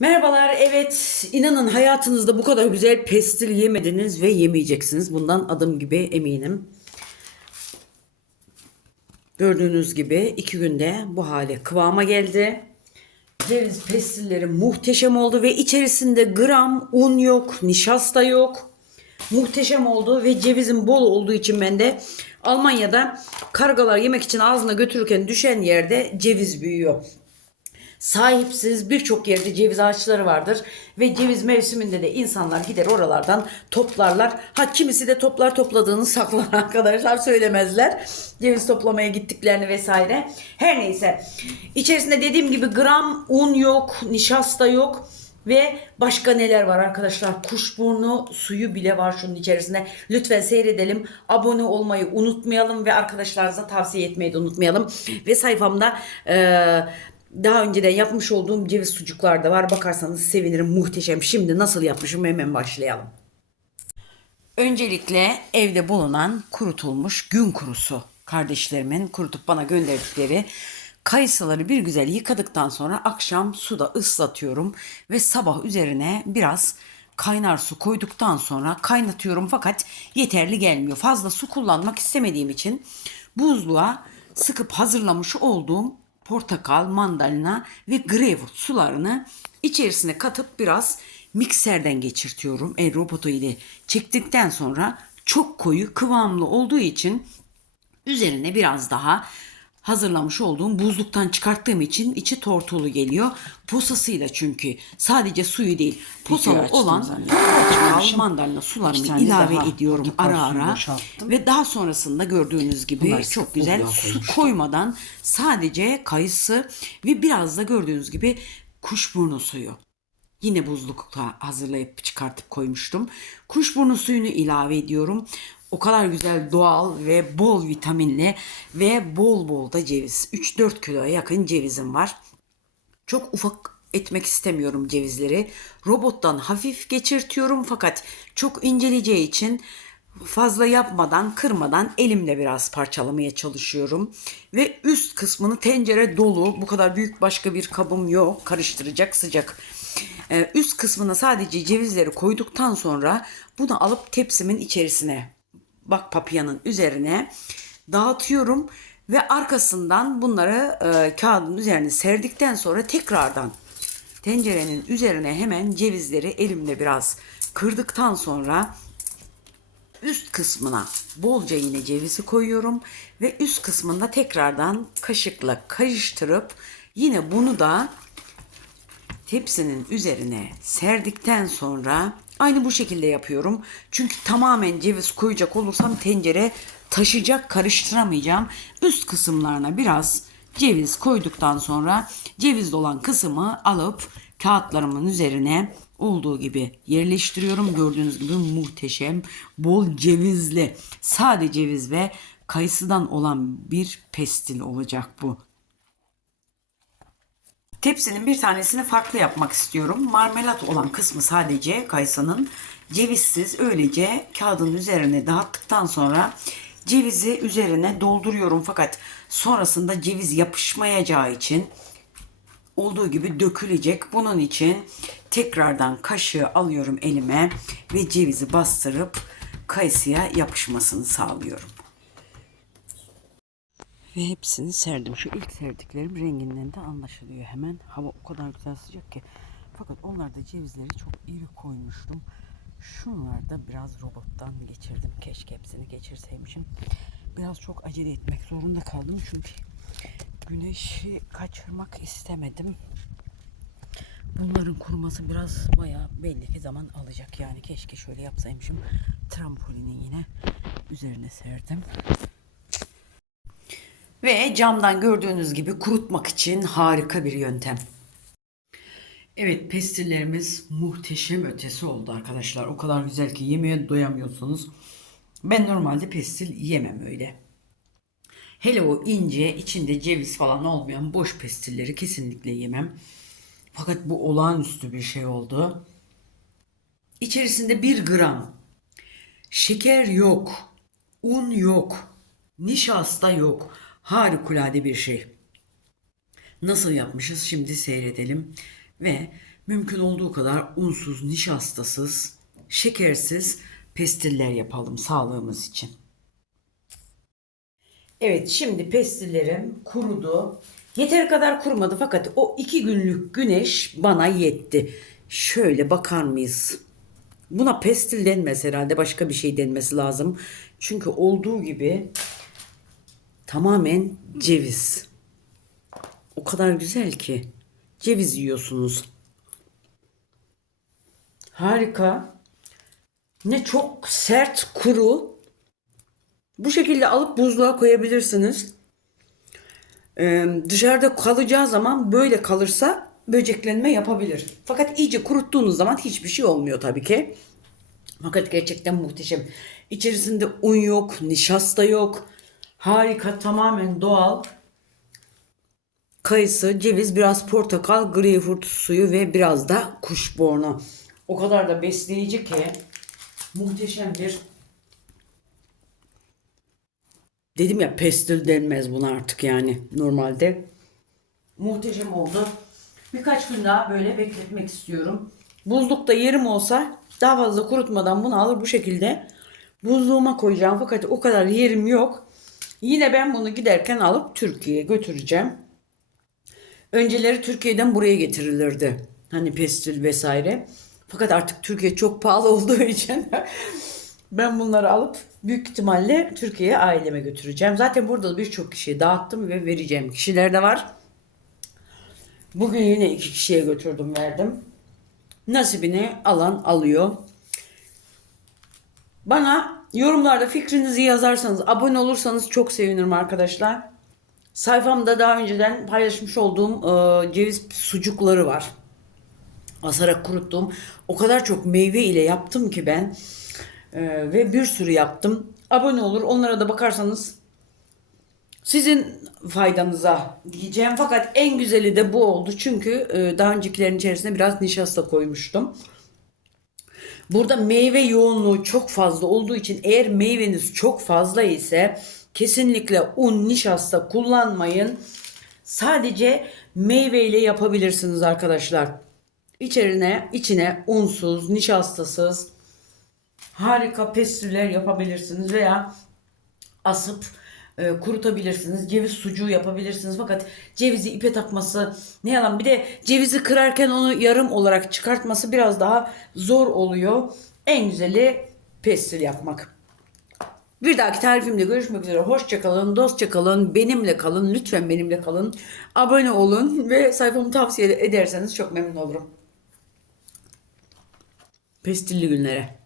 Merhabalar. Evet, inanın hayatınızda bu kadar güzel pestil yemediniz ve yemeyeceksiniz. Bundan adım gibi eminim. Gördüğünüz gibi iki günde bu hale kıvama geldi. Ceviz pestilleri muhteşem oldu ve içerisinde gram un yok, nişasta yok. Muhteşem oldu ve cevizin bol olduğu için ben de Almanya'da kargalar yemek için ağzına götürürken düşen yerde ceviz büyüyor sahipsiz birçok yerde ceviz ağaçları vardır ve ceviz mevsiminde de insanlar gider oralardan toplarlar. Ha kimisi de toplar topladığını saklar arkadaşlar söylemezler. Ceviz toplamaya gittiklerini vesaire. Her neyse. İçerisinde dediğim gibi gram un yok, nişasta yok. Ve başka neler var arkadaşlar? Kuşburnu suyu bile var şunun içerisinde. Lütfen seyredelim. Abone olmayı unutmayalım ve arkadaşlarınıza tavsiye etmeyi de unutmayalım. Ve sayfamda eee daha önceden yapmış olduğum ceviz sucuklar da var. Bakarsanız sevinirim. Muhteşem. Şimdi nasıl yapmışım hemen başlayalım. Öncelikle evde bulunan kurutulmuş gün kurusu kardeşlerimin kurutup bana gönderdikleri kayısıları bir güzel yıkadıktan sonra akşam suda ıslatıyorum ve sabah üzerine biraz kaynar su koyduktan sonra kaynatıyorum fakat yeterli gelmiyor. Fazla su kullanmak istemediğim için buzluğa sıkıp hazırlamış olduğum portakal, mandalina ve greyfurt sularını içerisine katıp biraz mikserden geçirtiyorum. El robotu ile çektikten sonra çok koyu kıvamlı olduğu için üzerine biraz daha hazırlamış olduğum buzluktan çıkarttığım için içi tortulu geliyor. Posasıyla çünkü sadece suyu değil posalı olan portakal, mandalina tane ilave ediyorum ara ara. boşalttım. Ve daha sonrasında gördüğünüz gibi Bunlar çok güzel su koymadan sadece kayısı ve biraz da gördüğünüz gibi kuşburnu suyu. Yine buzlukta hazırlayıp çıkartıp koymuştum. Kuşburnu suyunu ilave ediyorum. O kadar güzel doğal ve bol vitaminli ve bol bol da ceviz. 3-4 kiloya yakın cevizim var. Çok ufak etmek istemiyorum cevizleri. Robottan hafif geçirtiyorum fakat çok inceleyeceği için fazla yapmadan, kırmadan elimle biraz parçalamaya çalışıyorum. Ve üst kısmını tencere dolu, bu kadar büyük başka bir kabım yok, karıştıracak sıcak. Ee, üst kısmına sadece cevizleri koyduktan sonra bunu alıp tepsimin içerisine, bak papyanın üzerine dağıtıyorum ve arkasından bunları e, kağıdın üzerine serdikten sonra tekrardan tencerenin üzerine hemen cevizleri elimle biraz kırdıktan sonra üst kısmına bolca yine cevizi koyuyorum ve üst kısmında tekrardan kaşıkla karıştırıp yine bunu da tepsinin üzerine serdikten sonra aynı bu şekilde yapıyorum. Çünkü tamamen ceviz koyacak olursam tencere taşacak karıştıramayacağım. Üst kısımlarına biraz ceviz koyduktan sonra cevizli olan kısmı alıp kağıtlarımın üzerine olduğu gibi yerleştiriyorum. Gördüğünüz gibi muhteşem bol cevizli sade ceviz ve kayısıdan olan bir pestil olacak bu. Tepsinin bir tanesini farklı yapmak istiyorum. Marmelat olan kısmı sadece kayısının cevizsiz öylece kağıdın üzerine dağıttıktan sonra cevizi üzerine dolduruyorum. Fakat sonrasında ceviz yapışmayacağı için olduğu gibi dökülecek. Bunun için tekrardan kaşığı alıyorum elime ve cevizi bastırıp kayısıya yapışmasını sağlıyorum. Ve hepsini serdim. Şu ilk serdiklerim renginden de anlaşılıyor hemen. Hava o kadar güzel sıcak ki. Fakat onlarda cevizleri çok iri koymuştum. Şunlar da biraz robottan geçirdim. Keşke hepsini geçirseymişim. Biraz çok acele etmek zorunda kaldım çünkü güneşi kaçırmak istemedim. Bunların kuruması biraz bayağı belli ki zaman alacak. Yani keşke şöyle yapsaymışım. Trampolinin yine üzerine serdim. Ve camdan gördüğünüz gibi kurutmak için harika bir yöntem. Evet pestillerimiz muhteşem ötesi oldu arkadaşlar. O kadar güzel ki yemeye doyamıyorsunuz. Ben normalde pestil yemem öyle. Hele o ince içinde ceviz falan olmayan boş pestilleri kesinlikle yemem. Fakat bu olağanüstü bir şey oldu. İçerisinde bir gram şeker yok, un yok, nişasta yok. Harikulade bir şey. Nasıl yapmışız şimdi seyredelim. Ve Mümkün olduğu kadar unsuz, nişastasız, şekersiz pestiller yapalım sağlığımız için. Evet şimdi pestillerim kurudu. Yeteri kadar kurumadı fakat o iki günlük güneş bana yetti. Şöyle bakar mıyız? Buna pestil denmez herhalde başka bir şey denmesi lazım. Çünkü olduğu gibi tamamen ceviz. O kadar güzel ki. Ceviz yiyorsunuz. Harika. Ne çok sert, kuru. Bu şekilde alıp buzluğa koyabilirsiniz. Ee, dışarıda kalacağı zaman böyle kalırsa böceklenme yapabilir. Fakat iyice kuruttuğunuz zaman hiçbir şey olmuyor tabii ki. Fakat gerçekten muhteşem. İçerisinde un yok, nişasta yok. Harika, tamamen doğal. Kayısı, ceviz, biraz portakal, greyfurt suyu ve biraz da kuşburnu. O kadar da besleyici ki muhteşem bir Dedim ya pestil denmez buna artık yani normalde. Muhteşem oldu. Birkaç gün daha böyle bekletmek istiyorum. Buzlukta yerim olsa daha fazla kurutmadan bunu alır bu şekilde buzluğuma koyacağım. Fakat o kadar yerim yok. Yine ben bunu giderken alıp Türkiye'ye götüreceğim. Önceleri Türkiye'den buraya getirilirdi. Hani pestil vesaire. Fakat artık Türkiye çok pahalı olduğu için ben bunları alıp büyük ihtimalle Türkiye'ye aileme götüreceğim. Zaten burada birçok kişiye dağıttım ve vereceğim kişiler de var. Bugün yine iki kişiye götürdüm verdim. Nasibini alan alıyor. Bana yorumlarda fikrinizi yazarsanız, abone olursanız çok sevinirim arkadaşlar. Sayfamda daha önceden paylaşmış olduğum e, ceviz sucukları var. Asarak kuruttum. O kadar çok meyve ile yaptım ki ben. E, ve bir sürü yaptım. Abone olur. Onlara da bakarsanız sizin faydanıza diyeceğim. Fakat en güzeli de bu oldu. Çünkü e, daha öncekilerin içerisine biraz nişasta koymuştum. Burada meyve yoğunluğu çok fazla olduğu için eğer meyveniz çok fazla ise kesinlikle un, nişasta kullanmayın. Sadece meyveyle yapabilirsiniz arkadaşlar. İçerine, içine unsuz, nişastasız harika pestiller yapabilirsiniz veya asıp e, kurutabilirsiniz. Ceviz sucuğu yapabilirsiniz. Fakat cevizi ipe takması ne yalan bir de cevizi kırarken onu yarım olarak çıkartması biraz daha zor oluyor. En güzeli pestil yapmak. Bir dahaki tarifimde görüşmek üzere. Hoşça kalın, dostça kalın, benimle kalın. Lütfen benimle kalın. Abone olun ve sayfamı tavsiye ederseniz çok memnun olurum. Pestilli günlere.